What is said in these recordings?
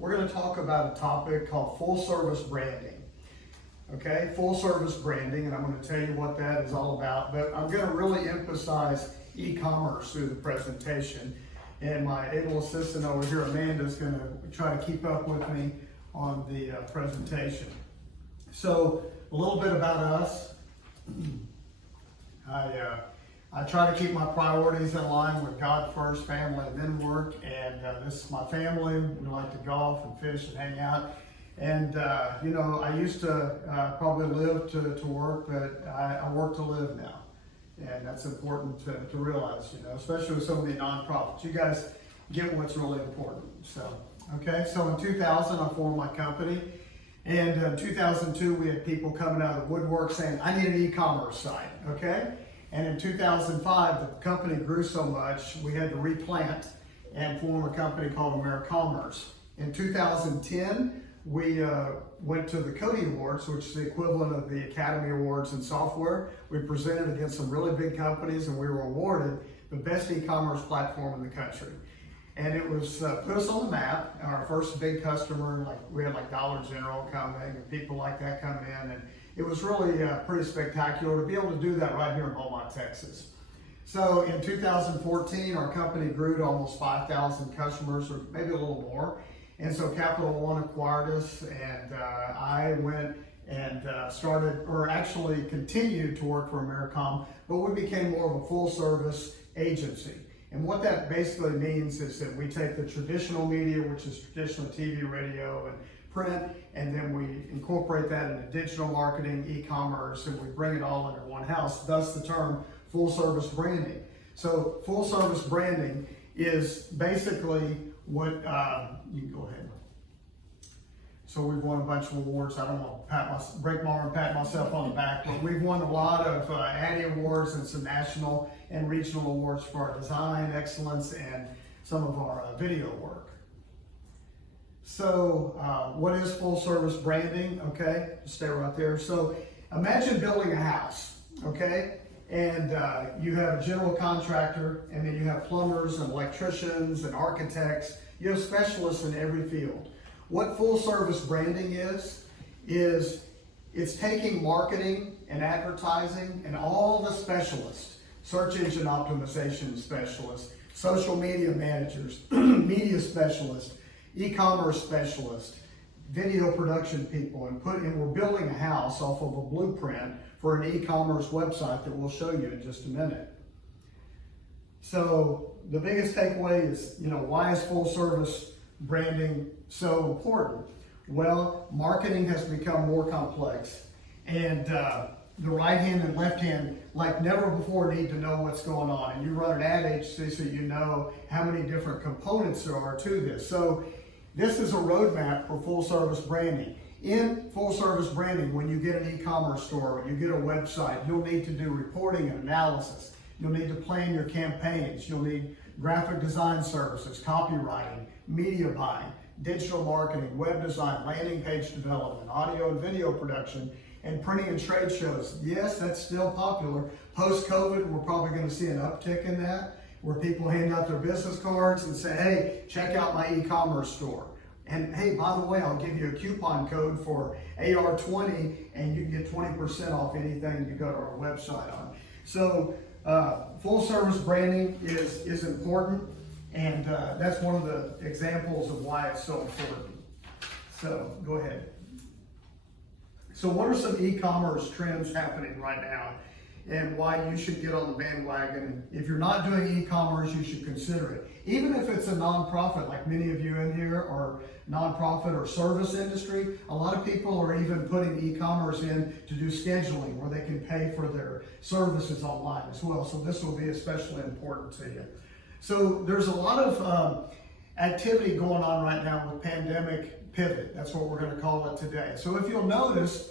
we're going to talk about a topic called full service branding. Okay, full service branding, and I'm going to tell you what that is all about, but I'm going to really emphasize e-commerce through the presentation. And my able assistant over here, Amanda, is going to try to keep up with me on the presentation. So a little bit about us. I try to keep my priorities in line with God first, family, and then work. And this is my family. We like to golf and fish and hang out. And you know, I used to probably live to work, but I work to live now. And that's important to realize, you know, especially with some of the nonprofits. You guys get what's really important. So, okay, so in 2000, I formed my company. And in 2002, we had people coming out of the woodwork saying, I need an e-commerce site, okay? And in 2005, the company grew so much, we had to replant and form a company called AmeriCommerce. In 2010, we went to the Cody Awards, which is the equivalent of the Academy Awards in software. We presented against some really big companies, and we were awarded the best e-commerce platform in the country. And it was put us on the map. Our first big customer, we had Dollar General coming and people like that coming in, and it was really pretty spectacular to be able to do that right here in Beaumont, Texas. So in 2014, our company grew to almost 5,000 customers, or maybe a little more. And so Capital One acquired us, and I went and started, or actually continued to work for AmeriCom, but we became more of a full service agency. And what that basically means is that we take the traditional media, which is traditional TV, radio, and print, and then we incorporate that into digital marketing, e-commerce, and we bring it all under one house, thus the term full service branding. So full service branding is basically what, you can go ahead. So we've won a bunch of awards. I don't want to break my arm and pat myself on the back, but we've won a lot of Addy Awards and some national and regional awards for our design excellence and some of our video work. So what is full service branding? Okay, stay right there. So imagine building a house, okay? And you have a general contractor, and then you have plumbers and electricians and architects. You have specialists in every field. What full service branding is it's taking marketing and advertising and all the specialists, search engine optimization specialists, social media managers, media specialists, e-commerce specialists, video production people, and we're building a house off of a blueprint for an e-commerce website that we'll show you in just a minute. So the biggest takeaway is, you know, why is full service branding so important? Well, marketing has become more complex, and the right hand and left hand, like never before, need to know what's going on. And you run an ad agency, so you know how many different components there are to this. So this is a roadmap for full service branding. In full service branding, when you get an e-commerce store, you get a website, you'll need to do reporting and analysis. You'll need to plan your campaigns. You'll need graphic design services, copywriting, media buying, digital marketing, web design, landing page development, audio and video production, and printing and trade shows. Yes, that's still popular. Post-COVID, we're probably going to see an uptick in that, where people hand out their business cards and say, hey, check out my e-commerce store. And hey, by the way, I'll give you a coupon code for AR20, and you can get 20% off anything you go to our website on. So full service branding is important, and that's one of the examples of why it's so important. So go ahead. So what are some e-commerce trends happening right now, and why you should get on the bandwagon? If you're not doing e-commerce, you should consider it. Even if it's a nonprofit, like many of you in here are nonprofit or service industry, a lot of people are even putting e-commerce in to do scheduling, where they can pay for their services online as well. So this will be especially important to you. So there's a lot of activity going on right now with Pandemic Pivot. That's what we're going to call it today. So if you'll notice,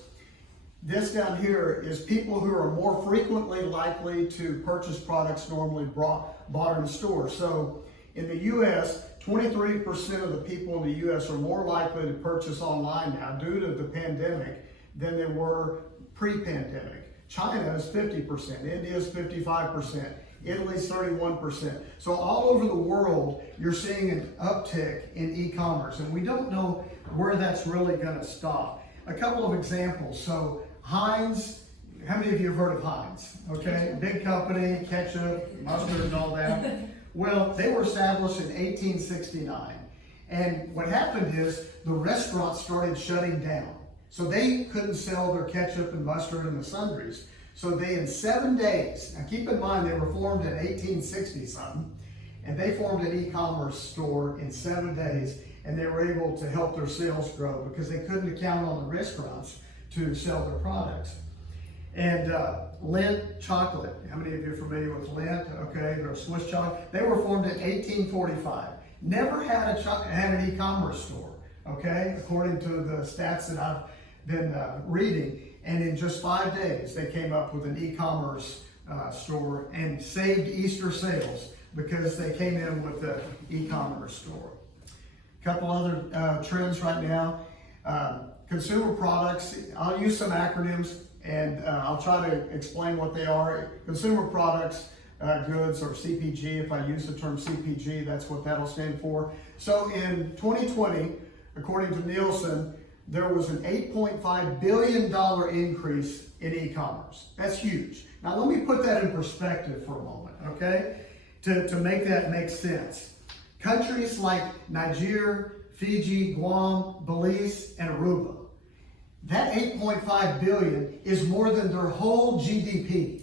this down here is people who are more frequently likely to purchase products normally bought in the store. So in the U.S., 23% of the people in the U.S. are more likely to purchase online now due to the pandemic than they were pre-pandemic. China is 50%, India is 55%, Italy's 31%. So all over the world, you're seeing an uptick in e-commerce, and we don't know where that's really going to stop. A couple of examples. So Heinz, how many of you have heard of Heinz? Okay, big company, ketchup, mustard, and all that. Well, they were established in 1869. And what happened is the restaurants started shutting down. So they couldn't sell their ketchup and mustard and the sundries. So they, in 7 days, now keep in mind they were formed in 1860 something, and they formed an e-commerce store in 7 days, and they were able to help their sales grow because they couldn't count on the restaurants to sell their products. And Lindt chocolate, how many of you are familiar with Lindt? Okay, they're a Swiss chocolate. They were formed in 1845. Never had an e-commerce store, okay, according to the stats that I've been reading. And in just 5 days, they came up with an e-commerce store and saved Easter sales because they came in with the e-commerce store. A couple other trends right now. Consumer products, I'll use some acronyms and I'll try to explain what they are. Consumer products, goods, or CPG. If I use the term CPG, that's what that'll stand for. So in 2020, according to Nielsen, there was an $8.5 billion increase in e-commerce. That's huge. Now let me put that in perspective for a moment, okay? To make that make sense. Countries like Nigeria, Fiji, Guam, Belize, and Aruba, that 8.5 billion is more than their whole GDP.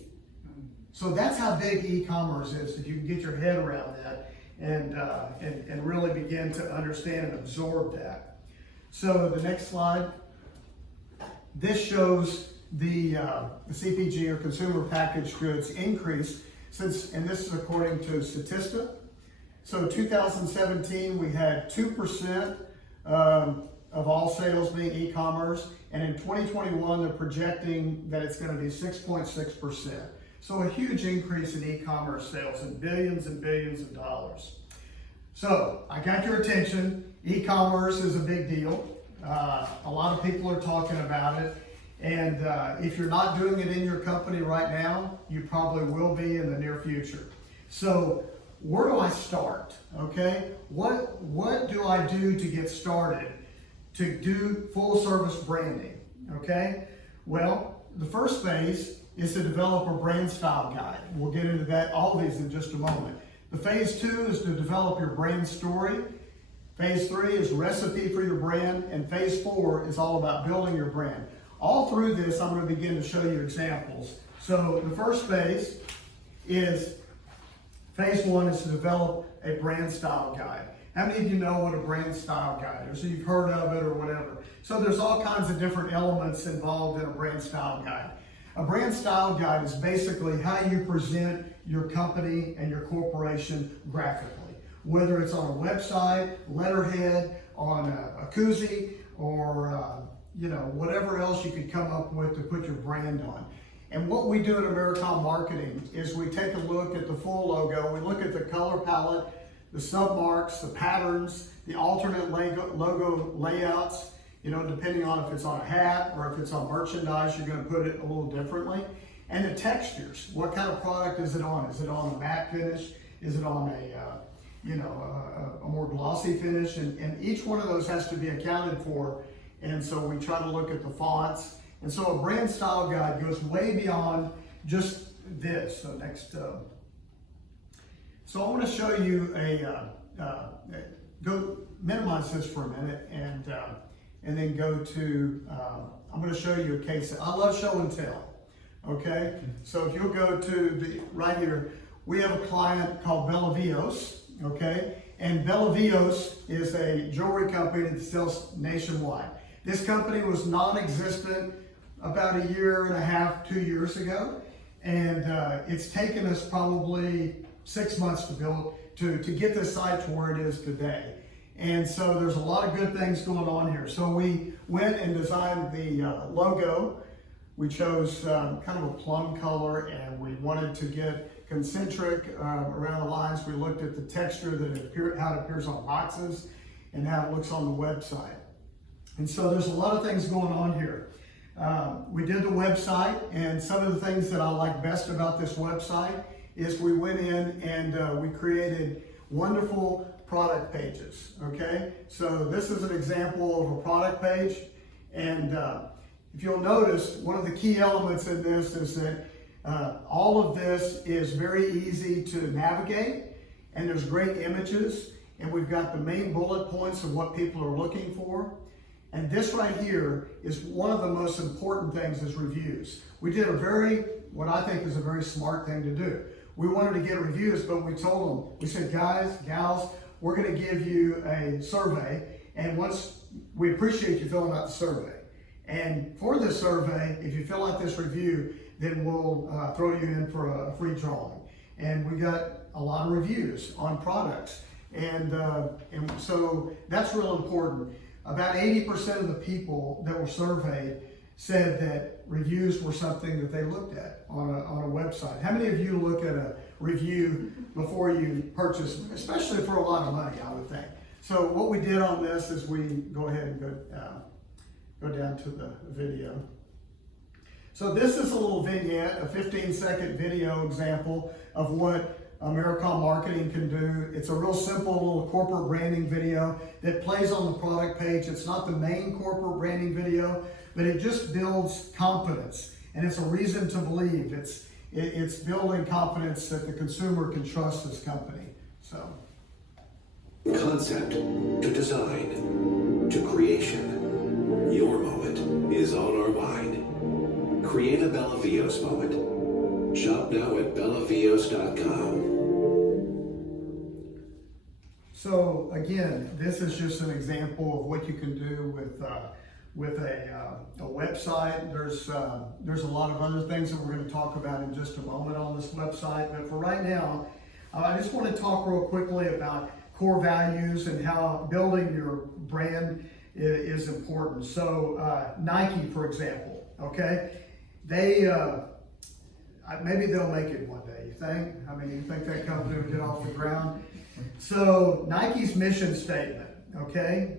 So that's how big e-commerce is, if you can get your head around that and really begin to understand and absorb that. So the next slide, this shows the CPG, or consumer packaged goods, increase since, and this is according to Statista. So 2017, we had 2% of all sales being e-commerce, and in 2021, they're projecting that it's going to be 6.6%. So a huge increase in e-commerce sales, and billions of dollars. So I got your attention. E-commerce is a big deal. A lot of people are talking about it. And if you're not doing it in your company right now, you probably will be in the near future. So where do I start? Okay, what do I do to get started to do full service branding? Okay, well, the first phase is to develop a brand style guide. We'll get into that, all of these, in just a moment. The phase 2 is to develop your brand story. Phase 3 is recipe for your brand, and phase 4 is all about building your brand. All through this, I'm going to begin to show you examples. So the first phase is, phase 1 is to develop a brand style guide. How many of you know what a brand style guide is? So you've heard of it or whatever. So there's all kinds of different elements involved in a brand style guide. A brand style guide is basically how you present your company and your corporation graphically, whether it's on a website, letterhead, on a koozie, or whatever else you could come up with to put your brand on. And what we do at Americom Marketing is we take a look at the full logo, we look at the color palette, the submarks, the patterns, the alternate logo layouts, depending on if it's on a hat or if it's on merchandise, you're going to put it a little differently. And the textures, what kind of product is it on? Is it on a matte finish? Is it on a more glossy finish? And each one of those has to be accounted for. And so we try to look at the fonts. And so a brand style guide goes way beyond just this. So next, so I want to show you go minimize this for a minute and then go to, I'm going to show you a case. I love show and tell. Okay, so if you'll go to right here, we have a client called Bellavios, okay? And Bellavios is a jewelry company that sells nationwide. This company was non-existent about 1.5 years, 2 years ago. And it's taken us probably 6 months to build, to get this site to where it is today. And so there's a lot of good things going on here. So we went and designed the logo. We chose kind of a plum color, and we wanted to get concentric around the lines. We looked at the texture, how it appears on boxes, and how it looks on the website. And so there's a lot of things going on here. We did the website, and some of the things that I like best about this website is we went in and we created wonderful product pages, okay? So this is an example of a product page, and if you'll notice, one of the key elements in this is that all of this is very easy to navigate, and there's great images, and we've got the main bullet points of what people are looking for. And this right here is one of the most important things is reviews. We did what I think is a very smart thing to do. We wanted to get reviews, but we told them, we said, guys, gals, we're gonna give you a survey, and we appreciate you filling out the survey. And for this survey, if you fill out this review, then we'll throw you in for a free drawing. And we got a lot of reviews on products. And so that's real important. About 80% of the people that were surveyed said that reviews were something that they looked at on a website. How many of you look at a review before you purchase, especially for a lot of money, I would think? So what we did on this is we go ahead and go down to the video. So this is a little vignette, a 15-second video example of what Americom Marketing can do. It's a real simple little corporate branding video that plays on the product page. It's not the main corporate branding video, but it just builds confidence, and it's a reason to believe. It's building confidence that the consumer can trust this company. So, concept to design to creation, your moment is on our mind. Create a Bellavios moment. Shop now at bellavios.com. So again, this is just an example of what you can do with a website. There's a lot of other things that we're going to talk about in just a moment on this website. But for right now, I just want to talk real quickly about core values and how building your brand is important. So Nike, for example, okay, they maybe they'll make it one day. You think? I mean, you think that company will get off the ground? So Nike's mission statement, okay,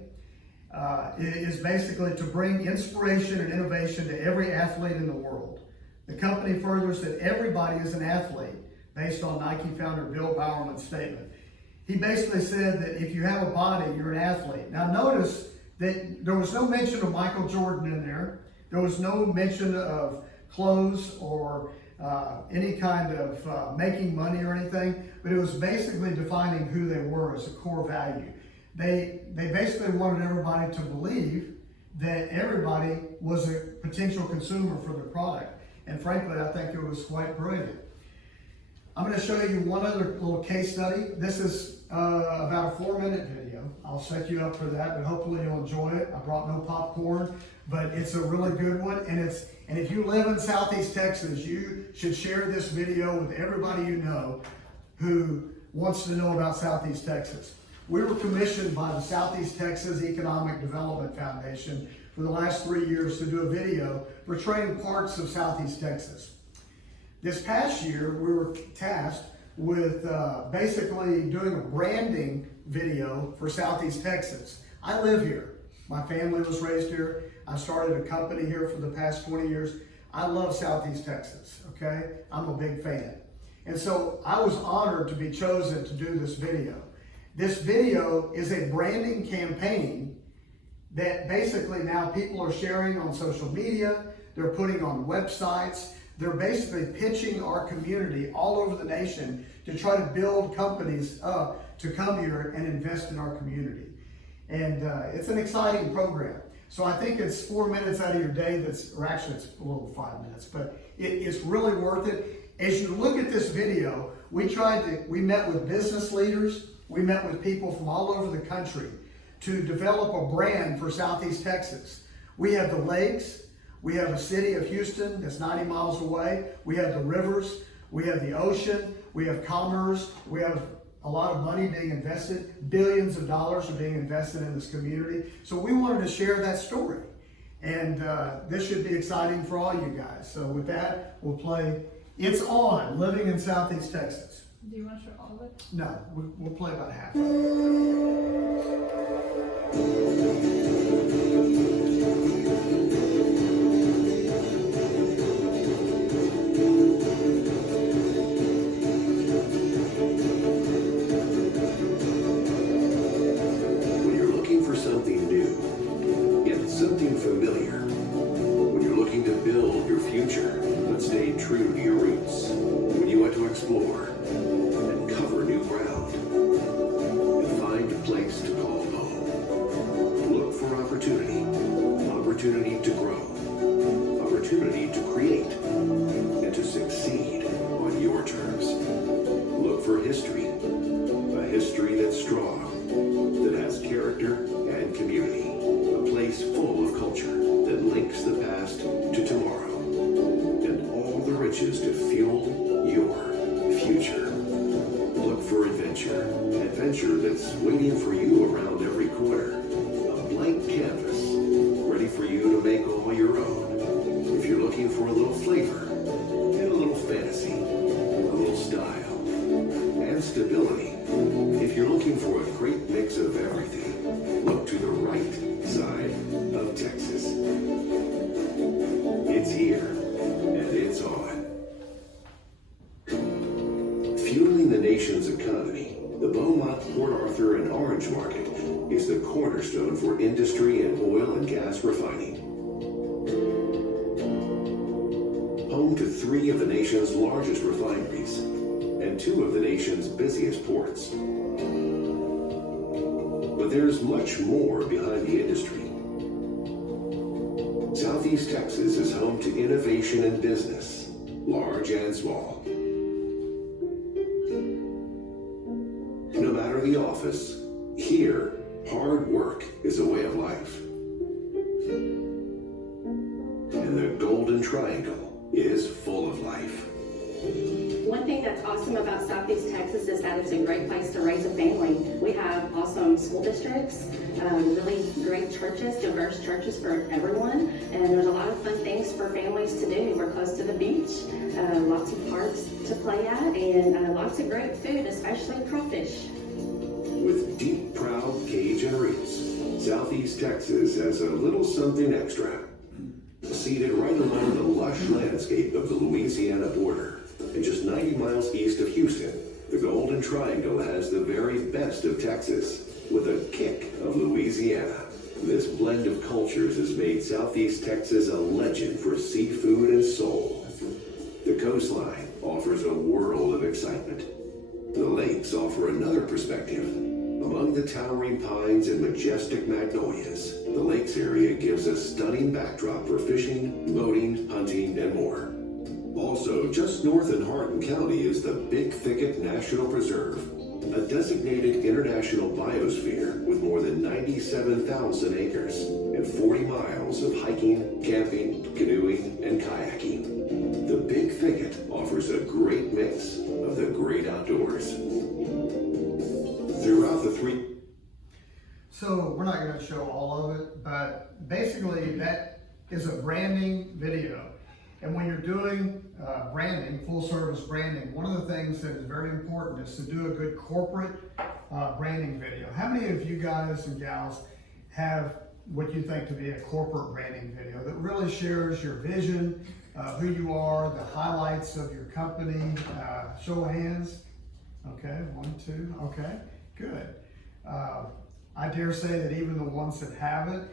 is basically to bring inspiration and innovation to every athlete in the world. The company furthers that everybody is an athlete based on Nike founder Bill Bowerman's statement. He basically said that if you have a body, you're an athlete. Now notice that there was no mention of Michael Jordan in there. There was no mention of clothes or any kind of making money or anything, but it was basically defining who they were as a core value. They basically wanted everybody to believe that everybody was a potential consumer for the product. And frankly, I think it was quite brilliant. I'm going to show you one other little case study. This is about a 4-minute video. I'll set you up for that, but hopefully you'll enjoy it. I brought no popcorn, but it's a really good one. And if you live in Southeast Texas, you should share this video with everybody you know who wants to know about Southeast Texas. We were commissioned by the Southeast Texas Economic Development Foundation for the last 3 years to do a video portraying parts of Southeast Texas. This past year, we were tasked with basically doing a branding video for Southeast Texas. I live here. My family was raised here. I started a company here for the past 20 years. I love Southeast Texas, okay? I'm a big fan. And so I was honored to be chosen to do this video. This video is a branding campaign that basically now people are sharing on social media. They're putting on websites. They're basically pitching our community all over the nation to try to build companies up to come here and invest in our community. And it's an exciting program. So I think it's 4 minutes out of your day or actually it's a little 5 minutes, but it's really worth it. As you look at this video, we met with business leaders, we met with people from all over the country to develop a brand for Southeast Texas. We have the lakes, we have a city of Houston that's 90 miles away, we have the rivers, we have the ocean, we have commerce, we have a lot of money being invested, billions of dollars are being invested in this community. So we wanted to share that story. And this should be exciting for all you guys. So with that, we'll play It's On, Living in Southeast Texas. Do you want to show all of it? No, we'll play about half of it. opportunity to grow, opportunity to create, and to succeed on your terms. Look for history, a history that's strong, that has character and community, a place full of culture that links the past to tomorrow, and all the riches to fuel your future. Look for adventure, adventure that's waiting for you around every corner, a blank canvas, ready for you to make all your own. If you're looking for a little flavor, and a little fantasy, a little style, and stability, if you're looking for a great mix of everything, look to the right side of Texas. It's here, and it's on. Fueling the nation's economy, the Beaumont, Port Arthur, and Orange Market is the cornerstone for industry and oil and gas refining. Home to 3 of the nation's largest refineries and 2 of the nation's busiest ports. But there's much more behind the industry. Southeast Texas is home to innovation and business, large and small. No matter the office, here, hard work is a way of life. And the Golden Triangle is full of life. One thing that's awesome about Southeast Texas is that it's a great place to raise a family. We have awesome school districts, really great churches, diverse churches for everyone, and there's a lot of fun things for families to do. We're close to the beach, lots of parks to play at, and lots of great food, especially crawfish. With deep, proud Cajun roots, Southeast Texas has a little something extra. Seated right along the lush landscape of the Louisiana border, and just 90 miles east of Houston, the Golden Triangle has the very best of Texas, with a kick of Louisiana. This blend of cultures has made Southeast Texas a legend for seafood and soul. The coastline offers a world of excitement. The lakes offer another perspective. Among the towering pines and majestic magnolias, the lakes area gives a stunning backdrop for fishing, boating, hunting, and more. Also, just north in Hardin County is the Big Thicket National Preserve, a designated international biosphere with more than 97,000 acres and 40 miles of hiking, camping, canoeing, and kayaking. The Big Thicket offers a great mix of the great outdoors. Throughout the 3... So we're not going to show all of it, but basically that is a branding video. And when you're doing branding, full service branding, one of the things that is very important is to do a good corporate branding video. How many of you guys and gals have what you think to be a corporate branding video that really shares your vision, who you are, the highlights of your company? Show of hands. Okay, 1, 2, okay, good. I dare say that even the ones that have it,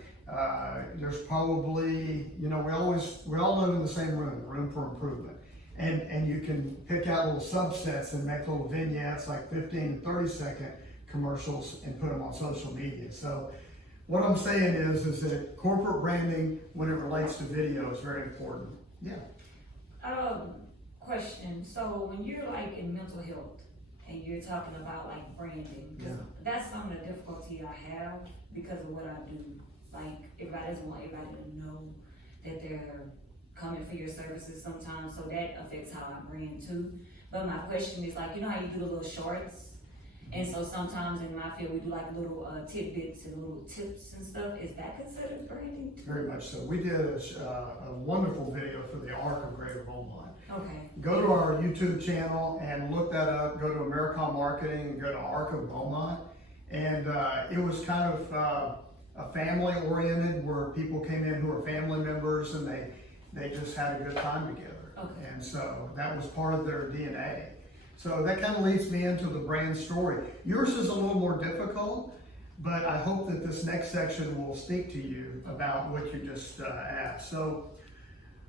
there's probably, you know, we all live in the same room for improvement. And you can pick out little subsets and make little vignettes, like 15 and 30-second commercials, and put them on social media. So what I'm saying is that corporate branding, when it relates to video, is very important. Yeah. Question. So when you're like in mental health and you're talking about like branding, Yeah. that's some of the difficulty I have because of what I do. Like, everybody doesn't want everybody to know that they're coming for your services sometimes, so that affects how I brand too. But my question is, like, you know how you do the little shorts? And so sometimes in my field, we do like little tidbits and little tips and stuff. Is that considered branding? Very much so. We did a wonderful video for the Arc of Greater Beaumont. Okay. Go to our YouTube channel and look that up. Go to Americom Marketing and go to Arc of Beaumont. And it was kind of a family oriented, where people came in who were family members and they just had a good time together. Okay. And so that was part of their DNA. So that kind of leads me into the brand story. Yours is a little more difficult, but I hope that this next section will speak to you about what you just asked. So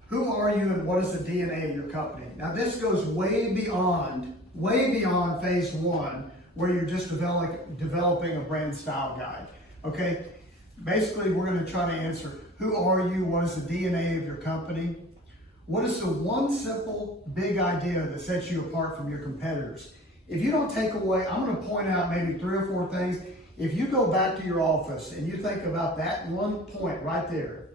who are you and what is the DNA of your company? Now this goes way beyond phase 1, where you're just developing a brand style guide. Okay, basically we're going to try to answer, Who are you? What is the DNA of your company? What is the one simple big idea that sets you apart from your competitors? If you don't take away, I'm going to point out maybe 3 or 4 things. If you go back to your office and you think about that one point right there,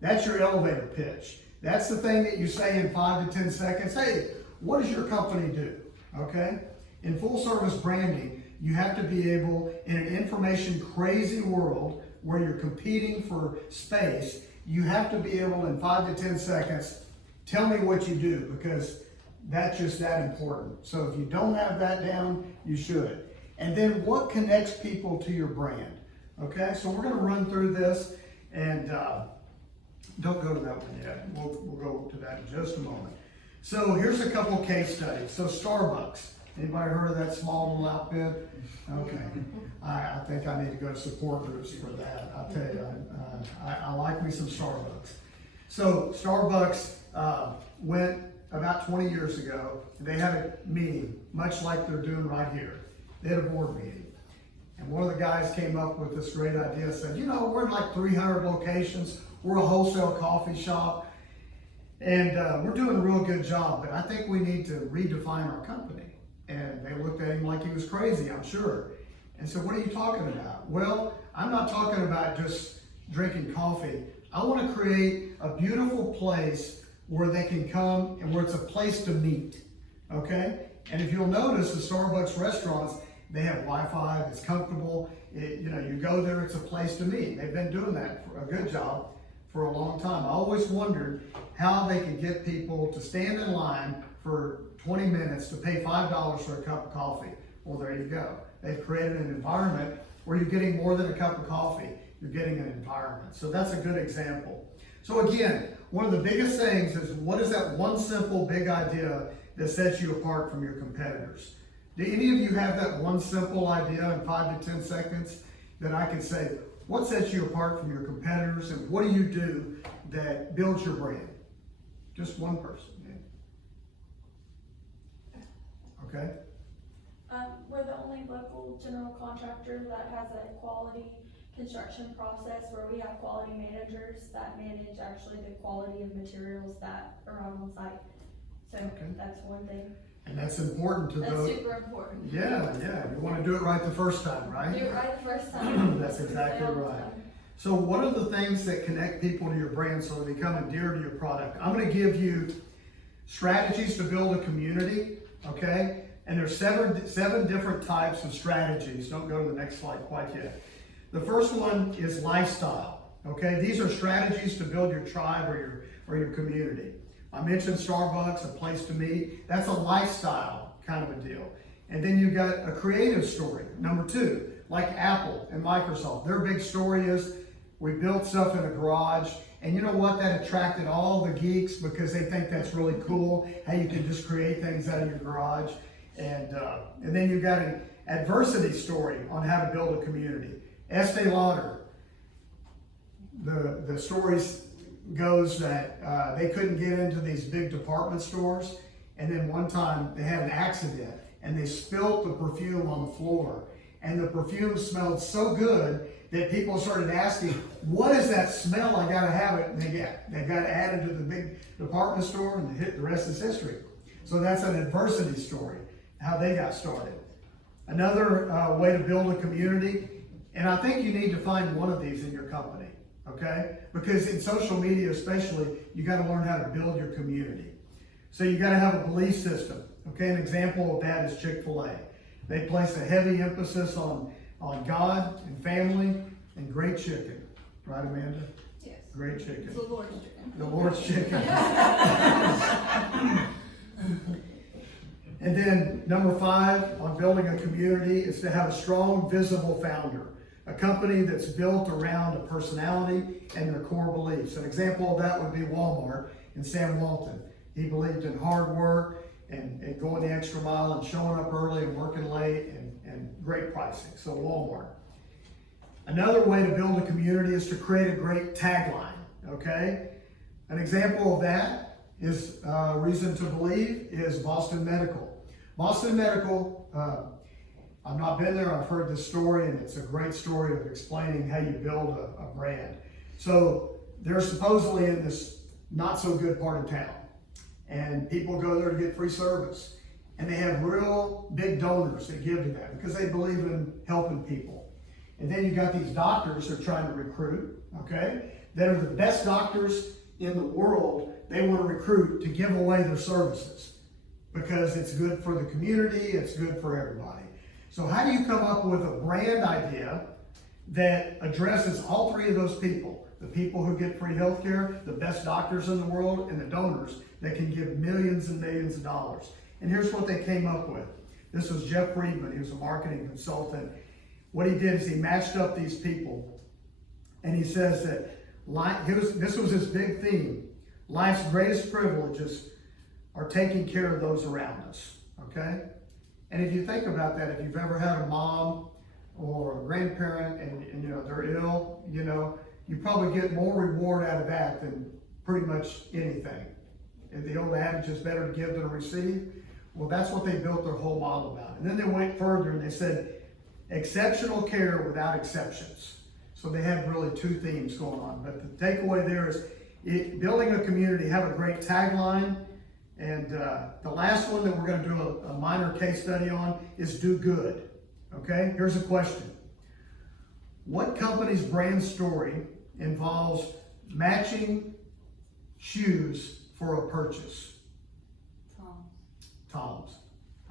that's your elevator pitch. That's the thing that you say in 5 to 10 seconds. Hey, what does your company do? Okay? In full service branding, you have to be able, in an information crazy world where you're competing for space, you have to be able in 5 to 10 seconds, tell me what you do, because that's just that important. So if you don't have that down, you should. And then what connects people to your brand? Okay, so we're going to run through this, and don't go to that one yet. We'll go to that in just a moment. So here's a couple case studies. So Starbucks. Anybody heard of that small little outfit? Okay. I think I need to go to support groups for that. I'll tell you, I like me some Starbucks. So Starbucks went about 20 years ago. They had a meeting, much like they're doing right here. They had a board meeting. And one of the guys came up with this great idea, said, you know, we're in like 300 locations. We're a wholesale coffee shop. And we're doing a real good job, but I think we need to redefine our company. And they looked at him like he was crazy, I'm sure. And said, what are you talking about? Well, I'm not talking about just drinking coffee. I want to create a beautiful place where they can come and where it's a place to meet, okay? And if you'll notice, the Starbucks restaurants, they have Wi-Fi, it's comfortable. You go there, it's a place to meet. They've been doing that for a good job for a long time. I always wondered how they could get people to stand in line for 20 minutes to pay $5 for a cup of coffee. Well, there you go. They've created an environment where you're getting more than a cup of coffee. You're getting an environment. So that's a good example. So again, one of the biggest things is, what is that one simple big idea that sets you apart from your competitors? Do any of you have that one simple idea in 5 to 10 seconds that I can say, what sets you apart from your competitors, and what do you do that builds your brand? Just one person. Okay. We're the only local general contractor that has a quality construction process where we have quality managers that manage actually the quality of materials that are on site. So that's one thing. And that's important to That's those. super important. Yeah. You want to do it right the first time, right? Do it right the first time. That's exactly right. So what are the things that connect people to your brand so they become endeared to your product? I'm going to give you strategies to build a community, okay? And there's seven different types of strategies. Don't go to the next slide quite yet. The first one is lifestyle, okay? These are strategies to build your tribe or your community. I mentioned Starbucks, a place to meet. That's a lifestyle kind of a deal. And then you got a creative story. Number 2, like Apple and Microsoft. Their big story is, we built stuff in a garage. And you know what? That attracted all the geeks because they think that's really cool, how you can just create things out of your garage. And then you got an adversity story on how to build a community. Estee Lauder, the stories goes that they couldn't get into these big department stores, and then one time they had an accident and they spilt the perfume on the floor, and the perfume smelled so good that people started asking, what is that smell? I gotta have it. And they got added to the big department store, and the rest is history. So that's an adversity story, how they got started. Another way to build a community, and I think you need to find one of these in your company, okay? Because in social media especially, you gotta learn how to build your community. So you gotta have a belief system, okay? An example of that is Chick-fil-A. They place a heavy emphasis on God and family and great chicken. Right, Amanda? Yes. Great chicken. The Lord's chicken. The Lord's chicken. And then number 5 on building a community is to have a strong, visible founder. A company that's built around a personality and their core beliefs. An example of that would be Walmart and Sam Walton. He believed in hard work and going the extra mile and showing up early and working late and great pricing. So Walmart. Another way to build a community is to create a great tagline, okay? An example of that is reason to believe is Boston Medical. Boston Medical, I've not been there, I've heard this story, and it's a great story of explaining how you build a brand. So they're supposedly in this not so good part of town. And people go there to get free service. And they have real big donors that give to that because they believe in helping people. And then you got these doctors that are trying to recruit, okay? That are the best doctors in the world. They want to recruit to give away their services because it's good for the community, it's good for everybody. So how do you come up with a brand idea that addresses all three of those people? The people who get free health care, the best doctors in the world, and the donors that can give millions and millions of dollars. And here's what they came up with. This was Jeff Friedman. He was a marketing consultant. What he did is he matched up these people. And he says that this was his big theme. Life's greatest privileges are taking care of those around us. Okay? And if you think about that, if you've ever had a mom or a grandparent and you know they're ill, you know, you probably get more reward out of that than pretty much anything. And the old adage is better to give than to receive. Well, that's what they built their whole model about. And then they went further and they said, exceptional care without exceptions. So they had really two themes going on. But the takeaway there is building a community, have a great tagline. And the last one that we're going to do a minor case study on is do good. Okay, here's a question. What company's brand story involves matching shoes for a purchase? Tom's.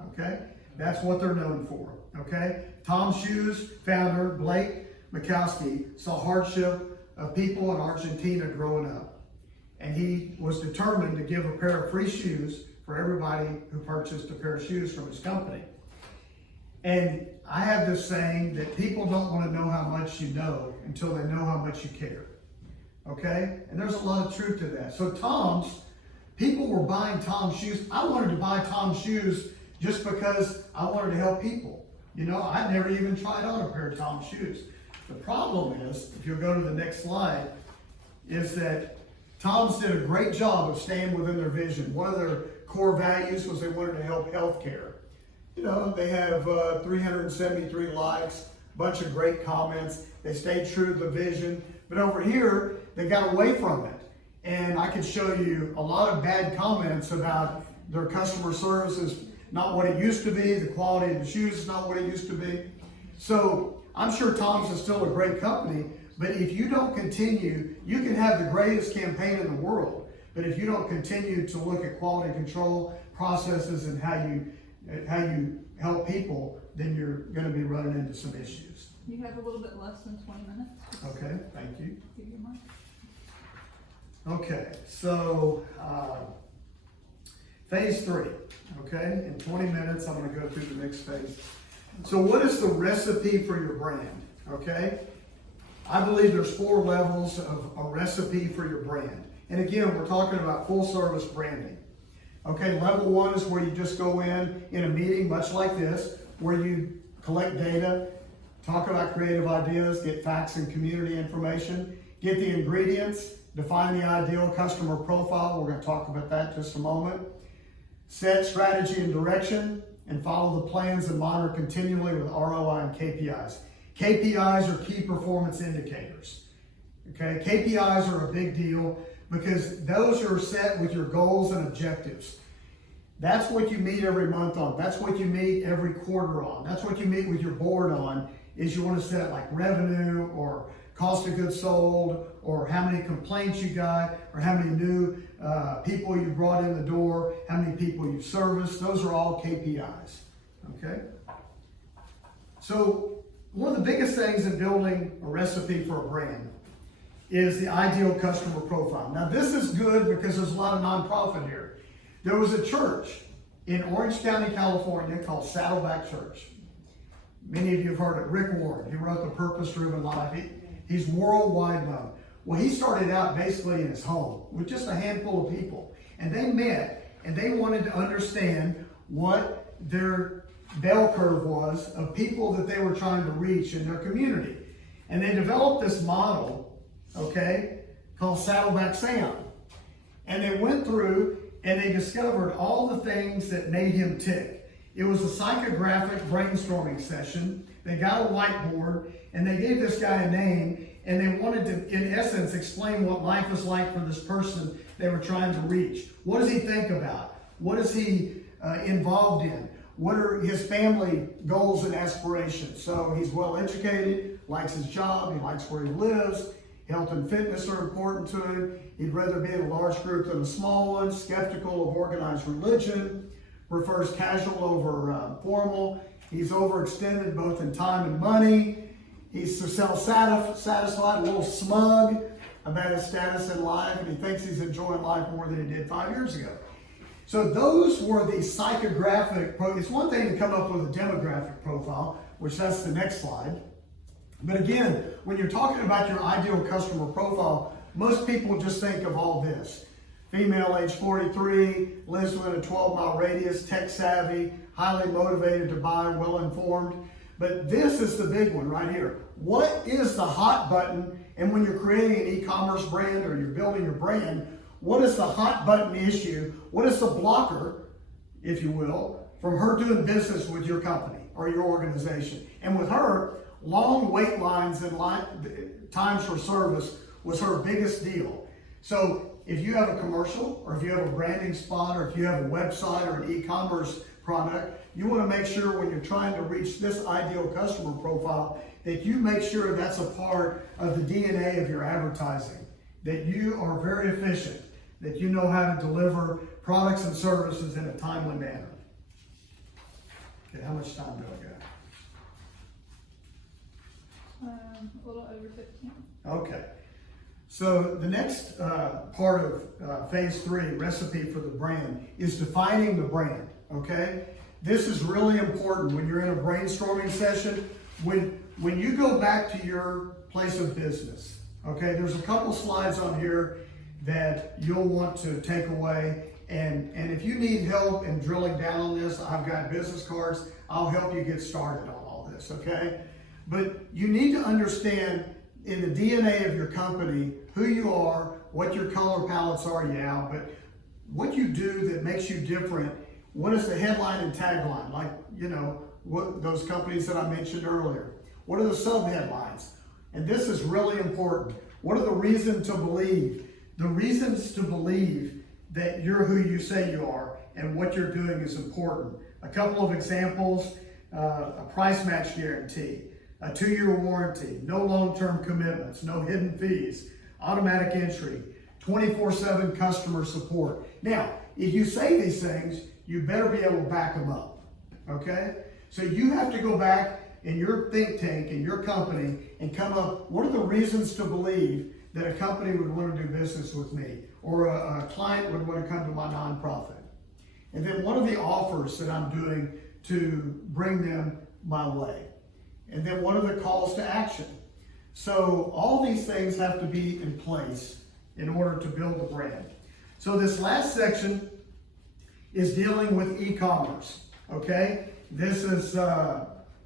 Okay? That's what they're known for. Okay? Tom's Shoes founder Blake Mikowski saw hardship of people in Argentina growing up. And he was determined to give a pair of free shoes for everybody who purchased a pair of shoes from his company. And I have this saying that people don't want to know how much you know until they know how much you care. Okay? And there's a lot of truth to that. So Tom's, people were buying Tom's shoes. I wanted to buy Tom's shoes just because I wanted to help people. You know, I'd never even tried on a pair of Tom's shoes. The problem is, if you'll go to the next slide, is that Tom's did a great job of staying within their vision. One of their core values was they wanted to help healthcare. You know, they have 373 likes, a bunch of great comments. They stayed true to the vision. But over here, they got away from it. And I could show you a lot of bad comments about their customer service is not what it used to be. The quality of the shoes is not what it used to be. So I'm sure Tom's is still a great company, but if you don't continue, you can have the greatest campaign in the world, but if you don't continue to look at quality control processes and how you help people, then you're going to be running into some issues. You have a little bit less than 20 minutes. Okay, thank you. Give you mine. Okay, so phase 3, okay? In 20 minutes, I'm going to go through the next phase. So what is the recipe for your brand, okay? I believe there's 4 levels of a recipe for your brand. And again, we're talking about full service branding. Okay, level 1 is where you just go in a meeting, much like this, where you collect data, talk about creative ideas, get facts and community information, get the ingredients, define the ideal customer profile. We're going to talk about that in just a moment. Set strategy and direction, and follow the plans and monitor continually with ROI and KPIs. KPIs are key performance indicators. Okay, KPIs are a big deal because those are set with your goals and objectives. That's what you meet every month on. That's what you meet every quarter on. That's what you meet with your board on, is you want to set like revenue or cost of goods sold, or how many complaints you got, or how many new people you brought in the door, how many people you serviced. Those are all KPIs, okay? So one of the biggest things in building a recipe for a brand is the ideal customer profile. Now this is good because there's a lot of nonprofit here. There was a church in Orange County, California called Saddleback Church. Many of you have heard of Rick Warren. He wrote The Purpose-Driven Life. He's worldwide known. Well, he started out basically in his home with just a handful of people. And they met and they wanted to understand what their bell curve was of people that they were trying to reach in their community. And they developed this model, okay, called Saddleback Sam. And they went through and they discovered all the things that made him tick. It was a psychographic brainstorming session. They got a whiteboard and they gave this guy a name, And they wanted to, in essence, explain what life is like for this person they were trying to reach. What does he think about? What is he involved in? What are his family goals and aspirations? So he's well educated, likes his job, he likes where he lives, health and fitness are important to him. He'd rather be in a large group than a small one, skeptical of organized religion, prefers casual over formal. He's overextended both in time and money. He's self-satisfied, a little smug about his status in life, and he thinks he's enjoying life more than he did 5 years ago. So those were the psychographic, it's one thing to come up with a demographic profile, which that's the next slide. But again, when you're talking about your ideal customer profile, most people just think of all this. Female, age 43, lives within a 12-mile radius, tech savvy, highly motivated to buy, well-informed. But this is the big one right here. What is the hot button? And when you're creating an e-commerce brand or you're building your brand, what is the hot button issue? What is the blocker, if you will, from her doing business with your company or your organization? And with her, long wait lines and times for service was her biggest deal. So if you have a commercial or if you have a branding spot or if you have a website or an e-commerce product, you want to make sure when you're trying to reach this ideal customer profile that you make sure that's a part of the DNA of your advertising, that you are very efficient, that you know how to deliver products and services in a timely manner. Okay, how much time do I got? A little over 15. Okay. So the next part of phase 3, recipe for the brand, is defining the brand, okay? This is really important when you're in a brainstorming session. When you go back to your place of business, okay, there's a couple slides on here that you'll want to take away. And if you need help in drilling down on this, I've got business cards. I'll help you get started on all this, okay? But you need to understand in the DNA of your company who you are, what your color palettes are, yeah, but what you do that makes you different. What is the headline and tagline? Like, you know, what those companies that I mentioned earlier. What are the sub-headlines? And this is really important. What are the reasons to believe? The reasons to believe that you're who you say you are and what you're doing is important. A couple of examples, a price match guarantee, a 2-year warranty, no long-term commitments, no hidden fees, automatic entry, 24/7 customer support. Now, if you say these things, you better be able to back them up, okay? So you have to go back in your think tank, in your company, and come up, what are the reasons to believe that a company would want to do business with me, or a client would want to come to my nonprofit? And then what are the offers that I'm doing to bring them my way? And then what are the calls to action? So all these things have to be in place in order to build the brand. So this last section is dealing with e-commerce, okay? This is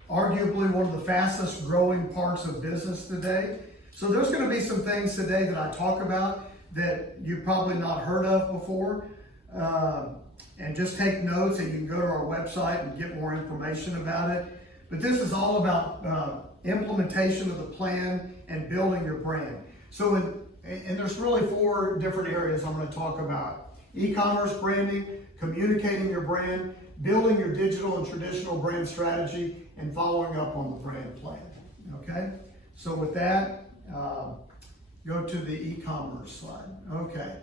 arguably one of the fastest growing parts of business today. So there's going to be some things today that I talk about that you've probably not heard of before. And just take notes, and you can go to our website and get more information about it. But this is all about implementation of the plan and building your brand. So, and there's really 4 different areas I'm going to talk about. E-commerce branding, communicating your brand, building your digital and traditional brand strategy, and following up on the brand plan, okay? So with that, go to the e-commerce slide. Okay,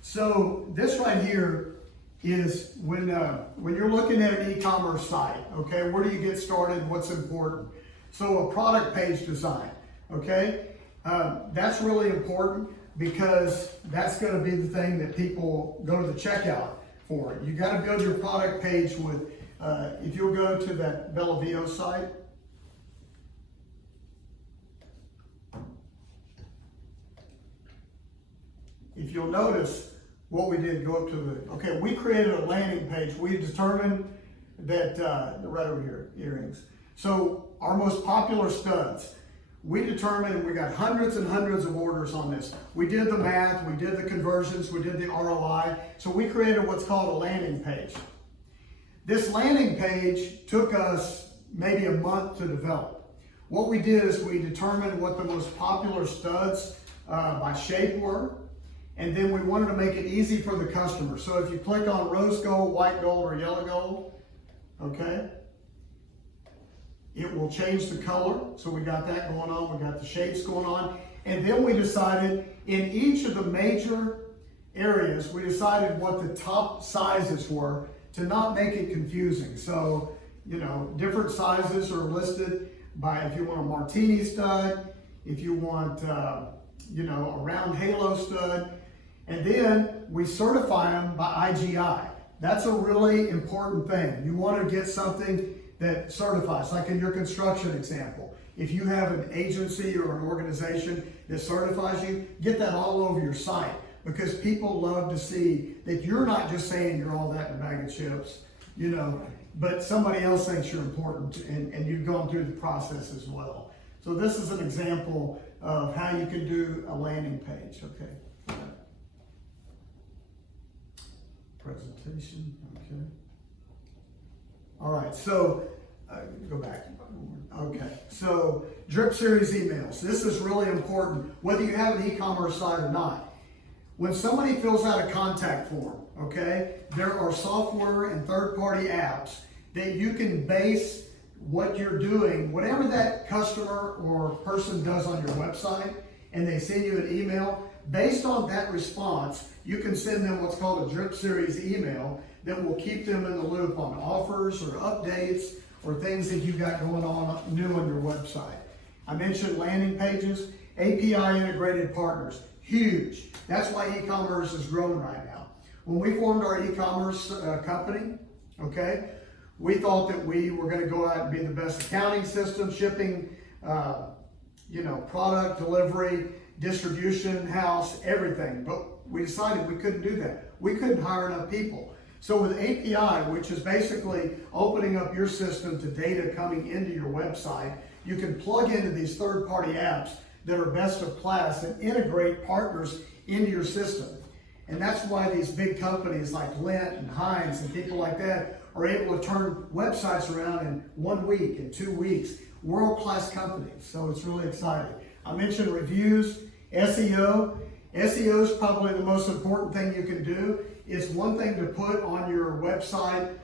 so this right here is when you're looking at an e-commerce site, okay, where do you get started, what's important? So a product page design, okay? That's really important because that's going to be the thing that people go to the checkout for. You got to build your product page with, if you'll go to that Bellavio site, if you'll notice what we did, go up to the, okay, we created a landing page. We determined that, right over here, earrings. So our most popular studs, we determined, we got hundreds and hundreds of orders on this. We did the math, we did the conversions, we did the ROI. So we created what's called a landing page. This landing page took us maybe a month to develop. what we did is we determined what the most popular studs by shape were, and then we wanted to make it easy for the customer. So if you click on rose gold, white gold, or yellow gold, okay, it will change the color. So we got that going on, we got the shapes going on. And then we decided in each of the major areas, we decided what the top sizes were to not make it confusing. So, you know, different sizes are listed by, if you want a martini stud, if you want, you know, a round halo stud, and then we certify them by IGI. That's a really important thing. You want to get something that certifies, like in your construction example. If you have an agency or an organization that certifies you, get that all over your site, because people love to see that you're not just saying you're all that in a bag of chips, you know, but somebody else thinks you're important, and you've gone through the process as well. So this is an example of how you can do a landing page, okay. Presentation, okay. All right, so go back. Okay, so drip series emails. This is really important, whether you have an e-commerce site or not. When somebody fills out a contact form, okay, there are software and third-party apps that you can base what you're doing, whatever that customer or person does on your website, and they send you an email, based on that response, you can send them what's called a drip series email that will keep them in the loop on offers or updates or things that you've got going on new on your website. I mentioned landing pages, API integrated partners, huge. That's why e-commerce is growing right now. When we formed our e-commerce company, okay, we thought that we were going to go out and be the best accounting system, shipping, you know, product delivery, distribution house, everything. But we decided we couldn't do that. We couldn't hire enough people. So with API, which is basically opening up your system to data coming into your website, you can plug into these third-party apps that are best of class and integrate partners into your system. And that's why these big companies like Lent and Heinz and people like that are able to turn websites around in 1 week, in 2 weeks. World-class companies, so it's really exciting. I mentioned reviews, SEO. SEO is probably the most important thing you can do. It's one thing to put on your website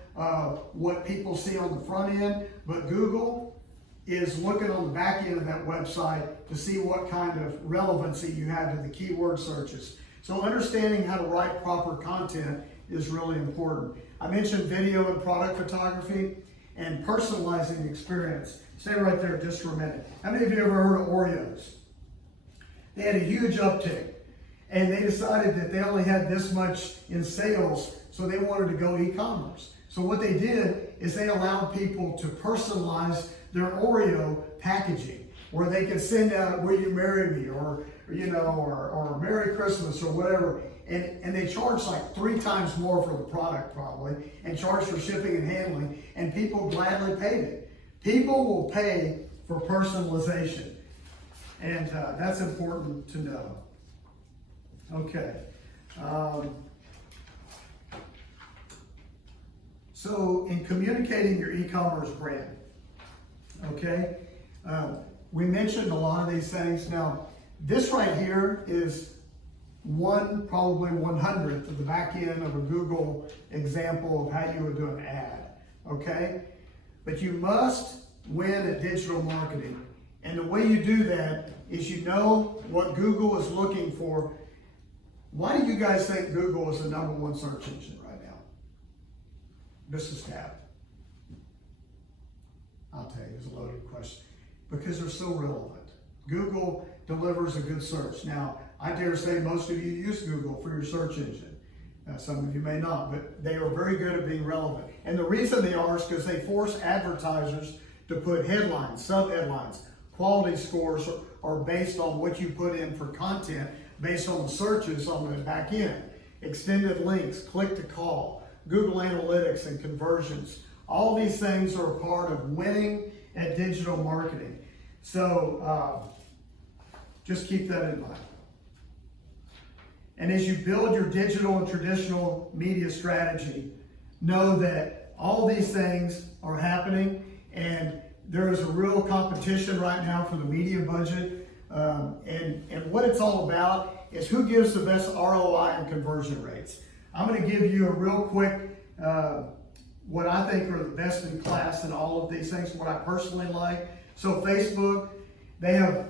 what people see on the front end, but Google is looking on the back end of that website to see what kind of relevancy you have to the keyword searches. So understanding how to write proper content is really important. I mentioned video and product photography and personalizing the experience. Stay right there just for a minute. How many of you ever heard of Oreos? They had a huge uptick, and they decided that they only had this much in sales, so they wanted to go e-commerce. So what they did is they allowed people to personalize their Oreo packaging, where they could send out "Will you marry me?" or you know, or "Merry Christmas" or whatever, and they charged like 3 times more for the product probably, and charged for shipping and handling, and people gladly paid it. People will pay for personalization, and that's important to know. Okay. So in communicating your e-commerce brand, okay, we mentioned a lot of these things. Now, this right here is probably 1/100th of the back end of a Google example of how you would do an ad, okay? But you must win at digital marketing. And the way you do that is you know what Google is looking for. Why do you guys think Google is the #1 search engine right now? Business tab. I'll tell you, it's a loaded question. Because they're so relevant. Google delivers a good search. Now, I dare say most of you use Google for your search engine. Some of you may not, but they are very good at being relevant. And the reason they are is because they force advertisers to put headlines, sub-headlines. Quality scores are based on what you put in for content, based on the searches on the back end. Extended links, click to call, Google Analytics and conversions. All these things are a part of winning at digital marketing. So just keep that in mind. And as you build your digital and traditional media strategy, know that all these things are happening, and there is a real competition right now for the media budget. And what it's all about is who gives the best ROI and conversion rates. I'm going to give you a real quick, what I think are the best in class in all of these things, what I personally like. So Facebook, they have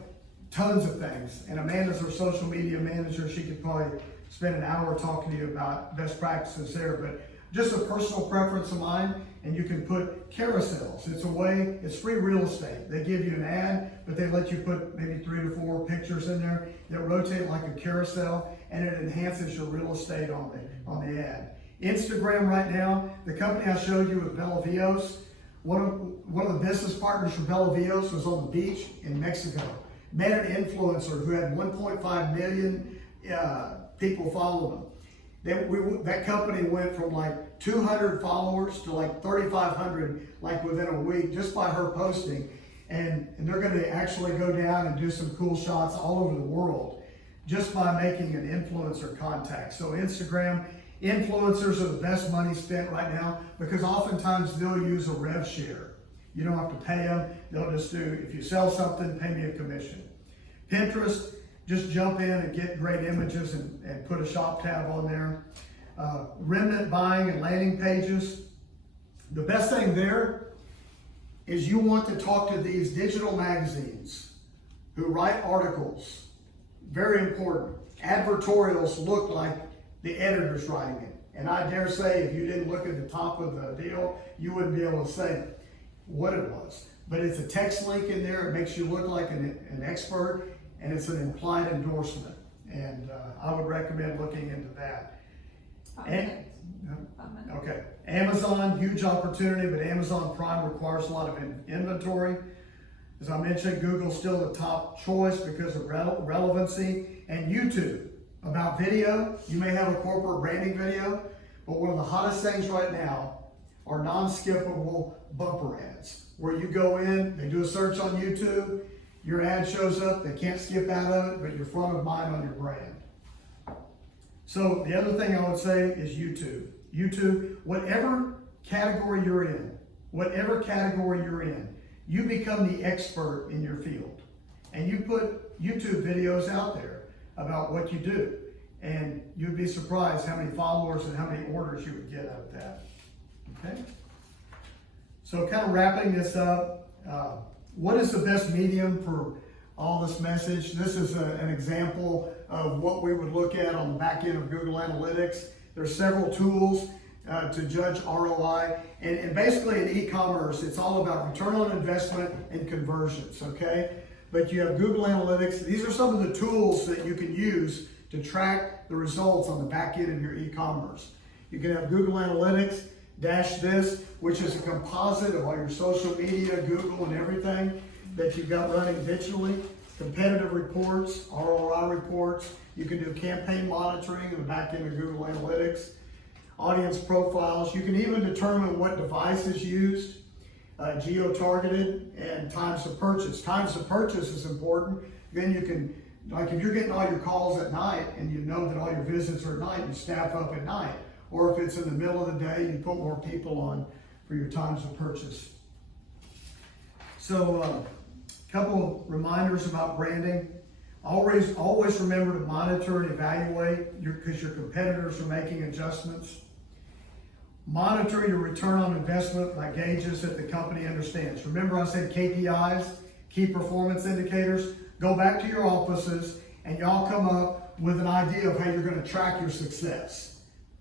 tons of things. And Amanda's our social media manager. She could probably spend an hour talking to you about best practices there. But just a personal preference of mine, and you can put carousels. It's a way, it's free real estate. They give you an ad, but they let you put maybe 3 to 4 pictures in there that rotate like a carousel, and it enhances your real estate on the ad. Instagram right now, the company I showed you with Bella Vios, one of the business partners for Bella Vios was on the beach in Mexico. Met an influencer who had 1.5 million people following them. That company went from like 200 followers to like 3,500 like within a week just by her posting. And they're going to actually go down and do some cool shots all over the world just by making an influencer contact. So Instagram, influencers are the best money spent right now because oftentimes they'll use a rev share. You don't have to pay them. They'll just do, if you sell something, pay me a commission. Pinterest, just jump in and get great images and put a shop tab on there. Remnant buying and landing pages. The best thing there is you want to talk to these digital magazines who write articles. Very important. Advertorials look like the editor's writing it. And I dare say if you didn't look at the top of the deal, you wouldn't be able to say what it was. But it's a text link in there. It makes you look like an expert. And it's an implied endorsement. And I would recommend looking into that. 5 minutes. 5 minutes. Okay. Amazon, huge opportunity, but Amazon Prime requires a lot of inventory. As I mentioned, Google's still the top choice because of relevancy. And YouTube, about video, you may have a corporate branding video, but one of the hottest things right now are non-skippable bumper ads, where you go in, they do a search on YouTube, your ad shows up, they can't skip out of it, but you're front of mind on your brand. So the other thing I would say is YouTube. YouTube, whatever category you're in, you become the expert in your field. And you put YouTube videos out there about what you do. And you'd be surprised how many followers and how many orders you would get out of that. Okay? So kind of wrapping this up, what is the best medium for all this message? This is an example of what we would look at on the back end of Google Analytics. There's several tools to judge ROI. And basically in e-commerce, it's all about return on investment and conversions, okay? But you have Google Analytics. These are some of the tools that you can use to track the results on the back end of your e-commerce. You can have Google Analytics, this, which is a composite of all your social media, Google, and everything that you've got running digitally. Competitive reports, ROI reports. You can do campaign monitoring in the back end of Google Analytics. Audience profiles. You can even determine what device is used, geo-targeted, and times of purchase. Times of purchase is important. Then you can, like if you're getting all your calls at night and you know that all your visits are at night, you staff up at night. Or if it's in the middle of the day, you put more people on for your times of purchase. So a couple reminders about branding. Always remember to monitor and evaluate because your competitors are making adjustments. Monitor your return on investment by gauges that the company understands. Remember I said KPIs, key performance indicators. Go back to your offices and y'all come up with an idea of how you're going to track your success.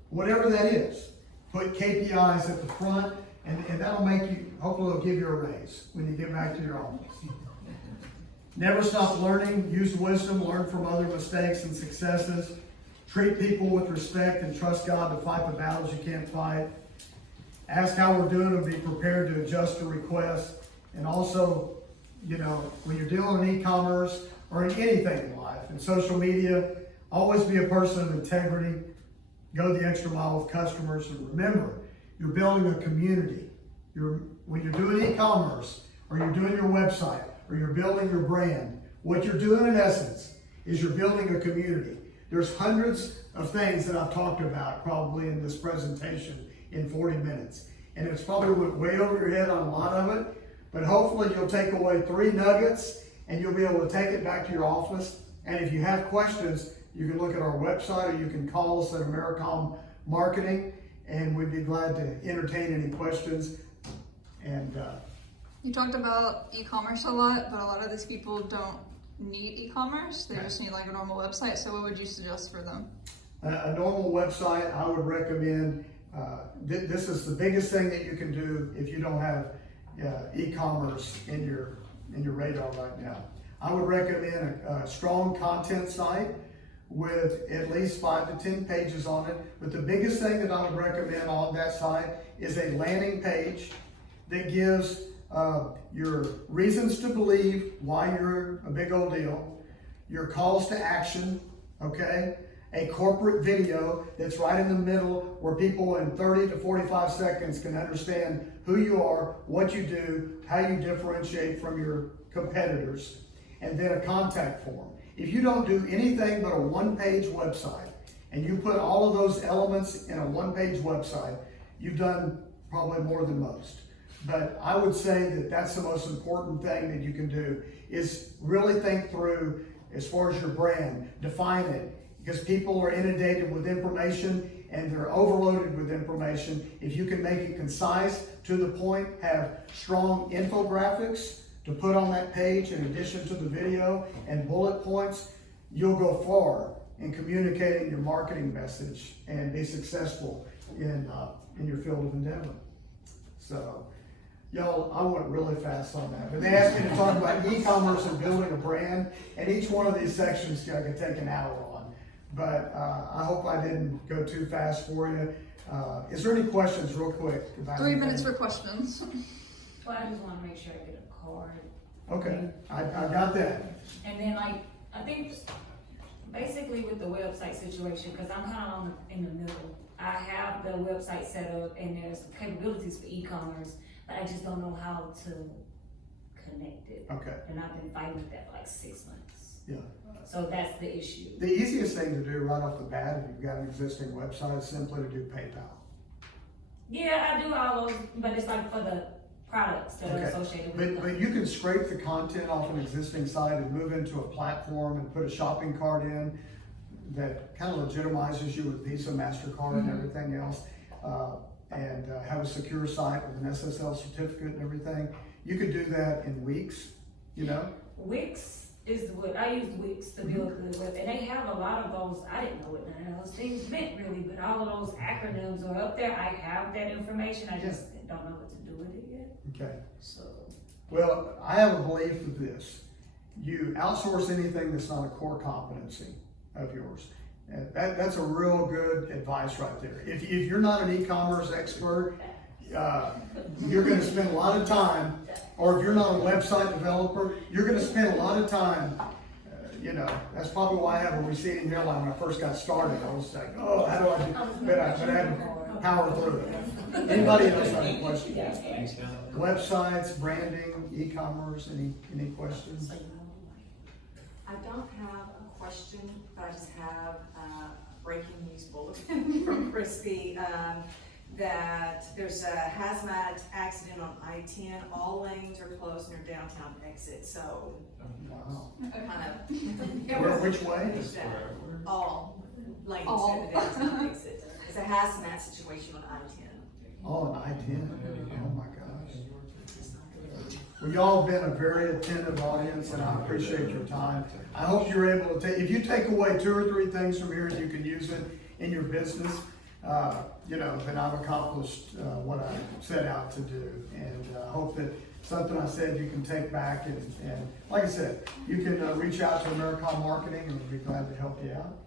Whatever that is, put KPIs at the front and that'll make you, hopefully it'll give you a raise when you get back to your office. Never stop learning, use wisdom, learn from other mistakes and successes. Treat people with respect and trust God to fight the battles you can't fight. Ask how we're doing and be prepared to adjust to requests. And also, when you're dealing in e-commerce or in anything in life, in social media, always be a person of integrity. Go the extra mile with customers. And remember, you're building a community. When you're doing e-commerce or you're doing your website or you're building your brand, what you're doing in essence is you're building a community. There's hundreds of things that I've talked about probably in this presentation in 40 minutes. And it's probably went way over your head on a lot of it, But hopefully you'll take away 3 nuggets and you'll be able to take it back to your office. And if you have questions, you can look at our website or you can call us at Americom Marketing, and we'd be glad to entertain any questions. And You talked about e-commerce a lot, but a lot of these people don't need e-commerce. They just need like a normal website. So what would you suggest for them? a normal website, I would recommend, this is the biggest thing that you can do if you don't have e-commerce in your radar right now. I would recommend a strong content site with at least 5 to 10 pages on it. But the biggest thing that I would recommend on that site is a landing page that gives your reasons to believe why you're a big old deal, your calls to action, okay? A corporate video that's right in the middle where people in 30 to 45 seconds can understand who you are, what you do, how you differentiate from your competitors, and then a contact form. If you don't do anything but a one-page website and you put all of those elements in a one-page website, you've done probably more than most. But I would say that that's the most important thing that you can do, is really think through as far as your brand, define it, because people are inundated with information and they're overloaded with information. If you can make it concise, to the point, have strong infographics to put on that page in addition to the video and bullet points, you'll go far in communicating your marketing message and be successful in your field of endeavor. So, y'all, I went really fast on that. But they asked me to talk about e-commerce and building a brand, and each one of these sections I could take an hour on. But I hope I didn't go too fast for you. Is there any questions real quick? About 3 anything? minutes for questions. Well, I just wanna make sure I get a card. Okay, I got that. And then like, I think basically with the website situation, cause I'm kinda in the middle. I have the website set up and there's capabilities for e-commerce, but I just don't know how to connect it. Okay, And I've been fighting with that for like 6 months. yeah. So that's the issue. The easiest thing to do right off the bat, if you've got an existing website, is simply to do PayPal. Yeah, I do all those, but it's like for the products that are Okay. associated with them. But you can scrape the content off an existing site and move into a platform and put a shopping cart in that kind of legitimizes you with Visa, MasterCard, and everything else, and have a secure site with an SSL certificate and everything. You could do that in weeks, you know? Wix is what I use Wix to build the web, and they have a lot of those. I didn't know what none of those things meant really, but all of those acronyms are up there. I have that information. I just don't know what to do with it yet. Okay. So Well, I have a belief of this. You outsource anything that's not a core competency of yours. And that's a real good advice right there. If you're not an e-commerce expert, you're going to spend a lot of time, or if you're not a website developer, you're going to spend a lot of time, you know, that's probably why I have a receding hairline when I first got started. I was like, oh, how do I do? But I had to power through it. Anybody else have any questions? Websites, branding, e-commerce, any questions? I don't have a question, but I just have a breaking news bulletin from Crispy, that there's a hazmat accident on I-10. All lanes are closed near downtown exit, so Wow. kind Where, of. which way? All lanes All. near the downtown exit. It's a hazmat situation on I-10. Oh, an I-10. Oh my gosh. Well, y'all have been a very attentive audience, and I appreciate your time. I hope you're able to take, if you take away 2 or 3 things from here and you can use it in your business, you know, then I've accomplished what I set out to do. And I hope that something I said you can take back, and like I said, you can reach out to Americom Marketing and we'd be glad to help you out.